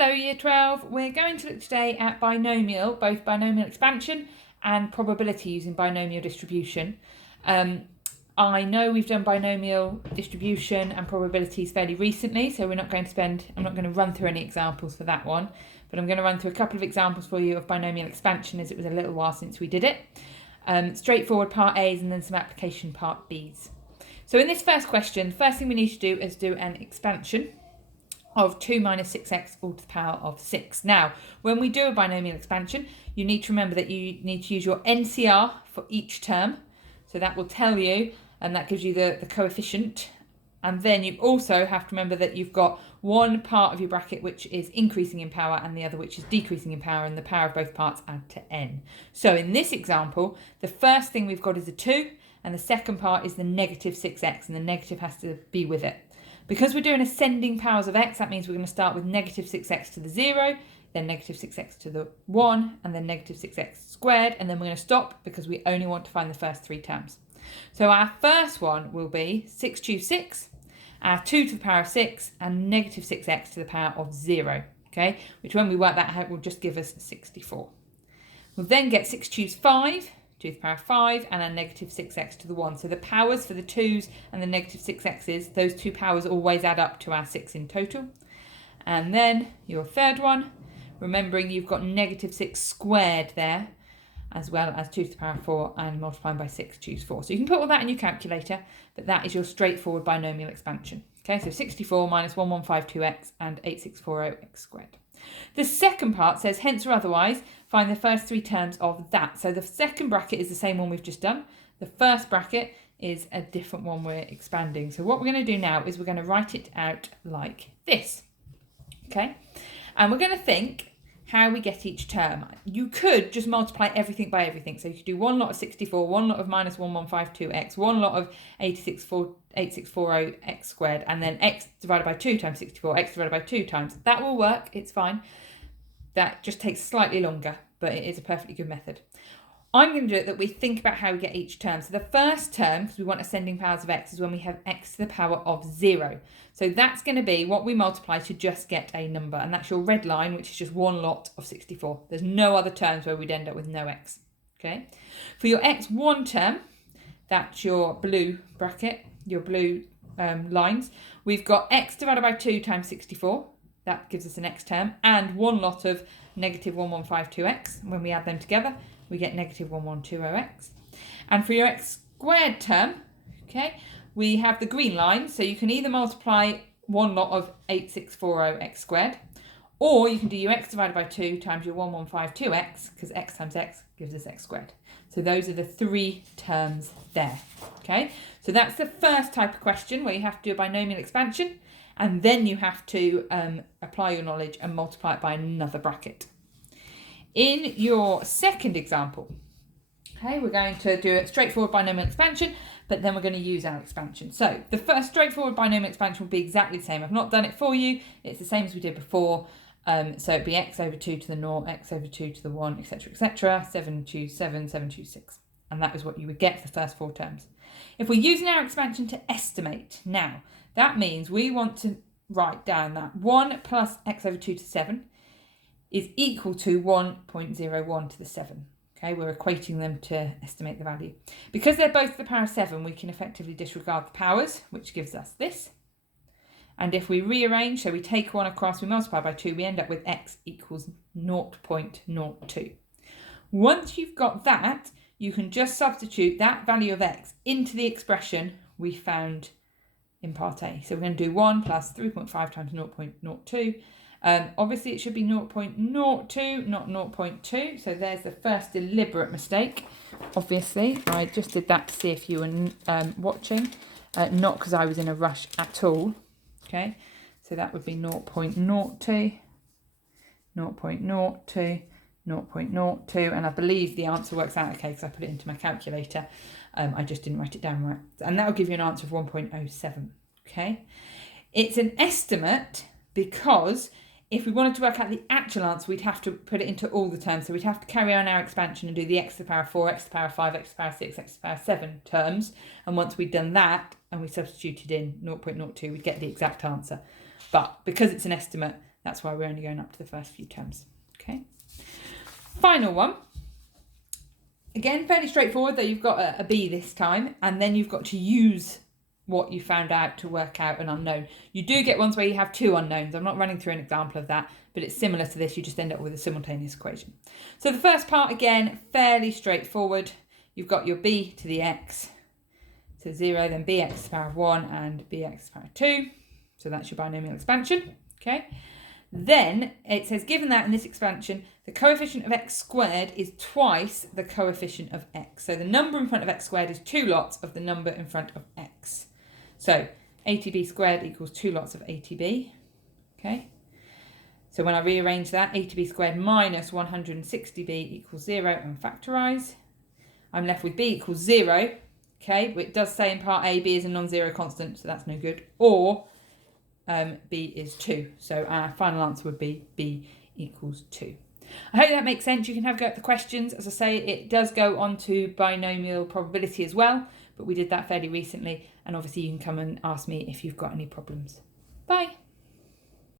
Hello Year 12, we're going to look today at binomial, both binomial expansion and probability using binomial distribution. I know we've done binomial distribution and probabilities fairly recently, so I'm not going to run through any examples for that one, but I'm going to run through a couple of examples for you of binomial expansion as it was a little while since we did it. Straightforward part A's and then some application part B's. So in this first question, the first thing we need to do is do an expansion of 2 minus 6x all to the power of 6. Now, when we do a binomial expansion, you need to remember that you need to use your NCR for each term. So that will tell you, and that gives you the coefficient. And then you also have to remember that you've got one part of your bracket which is increasing in power and the other which is decreasing in power, and the power of both parts add to n. So in this example, the first thing we've got is a 2, and the second part is the negative 6x, and the negative has to be with it. Because we're doing ascending powers of x, that means we're going to start with negative 6x to the 0, then negative 6x to the 1, and then negative 6x squared, and then we're going to stop because we only want to find the first three terms. So our first one will be 6 choose 6, our 2 to the power of 6, and negative 6x to the power of 0, okay? Which when we work that out will just give us 64. We'll then get 6 choose 5, 2 to the power of 5, and a negative 6x to the 1. So the powers for the 2's and the negative 6x's, those two powers always add up to our 6 in total. And then your third one, remembering you've got negative 6 squared there, as well as 2 to the power of 4 and multiplying by 6, choose 4. So you can put all that in your calculator, but that is your straightforward binomial expansion. Okay, so 64 minus 1152x and 8640x squared. The second part says, hence or otherwise, find the first three terms of that. So the second bracket is the same one we've just done. The first bracket is a different one we're expanding. So what we're going to do now is we're going to write it out like this. Okay, and we're going to think how we get each term. You could just multiply everything by everything. So you could do one lot of 64, one lot of minus 1152x, one lot of 8640x squared, and then x divided by 2 times 64, x divided by 2 times. That will work, it's fine. That just takes slightly longer, but it is a perfectly good method. I'm going to do it that we think about how we get each term. So the first term, because we want ascending powers of x, is when we have x to the power of 0. So that's going to be what we multiply to just get a number. And that's your red line, which is just one lot of 64. There's no other terms where we'd end up with no x. Okay. For your x1 term, that's your blue bracket, your blue lines. We've got x divided by 2 times 64. That gives us an x term. And one lot of negative 1152x. When we add them together, we get negative 1120x. And for your x squared term, okay, we have the green line. So you can either multiply one lot of 8640x squared, or you can do your x divided by 2 times your 1152x, because x times x gives us x squared. So those are the three terms there, okay? So that's the first type of question where you have to do a binomial expansion, and then you have to apply your knowledge and multiply it by another bracket. In your second example, okay, we're going to do a straightforward binomial expansion, but then we're going to use our expansion. So the first straightforward binomial expansion will be exactly the same. I've not done it for you. It's the same as we did before. So it'd be x over 2 to the 0, x over 2 to the 1, etc., etc. 7 choose 7, 7 choose 6. And that is what you would get for the first four terms. If we're using our expansion to estimate, now, that means we want to write down that 1 plus x over 2 to 7 is equal to 1.01 to the 7. Okay, we're equating them to estimate the value. Because they're both to the power of 7, we can effectively disregard the powers, which gives us this. And if we rearrange, so we take one across, we multiply by 2, we end up with x equals 0.02. Once you've got that, you can just substitute that value of x into the expression we found in part A. So we're going to do 1 plus 3.5 times 0.02. Obviously it should be 0.02, not 0.2. So there's the first deliberate mistake. Obviously, I just did that to see if you were watching, not because I was in a rush at all. Okay, so that would be 0.02, 0.02, 0.02, and I believe the answer works out okay because I put it into my calculator. I just didn't write it down right. And that will give you an answer of 1.07. Okay, it's an estimate because if we wanted to work out the actual answer, we'd have to put it into all the terms. So we'd have to carry on our expansion and do the x to the power of 4, x to the power of 5, x to the power of 6, x to the power of 7 terms. And once we'd done that and we substituted in 0.02, we'd get the exact answer. But because it's an estimate, That's why we're only going up to the first few terms. Okay. Final one. Again, fairly straightforward, though you've got a b this time, and then you've got to use what you found out to work out an unknown. You do get ones where you have two unknowns. I'm not running through an example of that, but it's similar to this. You just end up with a simultaneous equation. So the first part, again, fairly straightforward. You've got your b to the x, so 0, then bx to the power of 1 and bx to the power of 2. So that's your binomial expansion, okay? Then it says, given that in this expansion, the coefficient of x squared is twice the coefficient of x. So the number in front of x squared is 2 lots of the number in front of x. So ATB squared equals 2 lots of ATB, okay? So when I rearrange that, ATB squared minus 160b equals 0 and factorise. I'm left with b equals 0, okay? But it does say in part A, b is a non-zero constant, so that's no good. Or b is 2. So our final answer would be b equals 2. I hope that makes sense. You can have a go at the questions. As I say, it does go on to binomial probability as well, but we did that fairly recently, and obviously you can come and ask me if you've got any problems. Bye.